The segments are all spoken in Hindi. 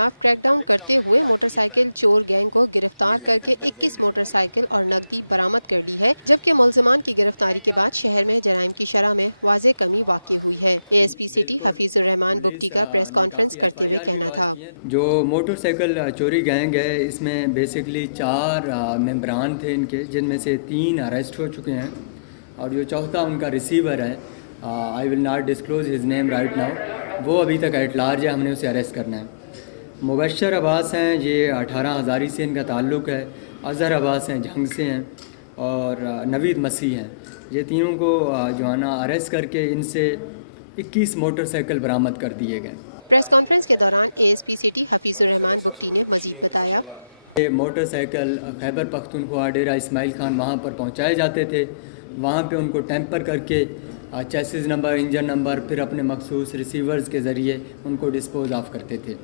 खिलाफ क्रैकडाउन करते हुए मोटरसाइकिल चोर गैंग को गिरफ्तार करके 21 मोटरसाइकिल और नकदी बरामद कर ली है, जबकि मुल्जिमान की गिरफ्तारी के बाद शहर में जराइम की शरह में वाज़ेह कमी वाक़ई हुई है। ASP सिटी हफीजुर रहमान गुप्ती का प्रेस कॉन्फ्रेंस करते हुए कहना था, जो मोटरसाइकिल चोरी गैंग है इसमें बेसिकली 4 मेंबरान थे इनके, जिनमें से 3 अरेस्ट हो चुके हैं और जो चौथा उनका रिसीवर है, I will not disclose his name right now, वो अभी तक एट लार्ज है, हमने उसे अरेस्ट करना है। मुबशर अब्बास हैं, ये 18 हज़ारी से इनका ताल्लुक़ है। अज़हर अब्बास हैं, जंग से हैं, और नवीद मसीह हैं। ये तीनों को जो है ना अरेस्ट करके इनसे 21 मोटरसाइकिल बरामद कर दिए गए। प्रेस कॉन्फ्रेंस के दौरान ASP सिटी हफीजुर रहमान गुप्ती ने मज़ीद बताया, ये मोटरसाइकिल खैबर पख्तूनख्वा डेरा इस्माइल खान वहाँ पर पहुँचाए जाते थे। वहाँ पे उनको टेम्पर करके चेसिस नंबर, इंजन नंबर, फिर अपने मखसूस रिसीवर्स के ज़रिए उनको डिस्पोज ऑफ करते थे।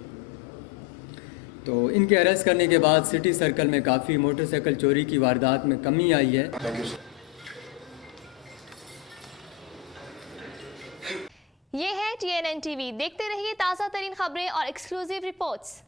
तो इनके अरेस्ट करने के बाद सिटी सर्कल में काफ़ी मोटरसाइकिल चोरी की वारदात में कमी आई है। ये है TNN TV। देखते रहिए ताज़ा तरीन खबरें और एक्सक्लूसिव रिपोर्ट्स।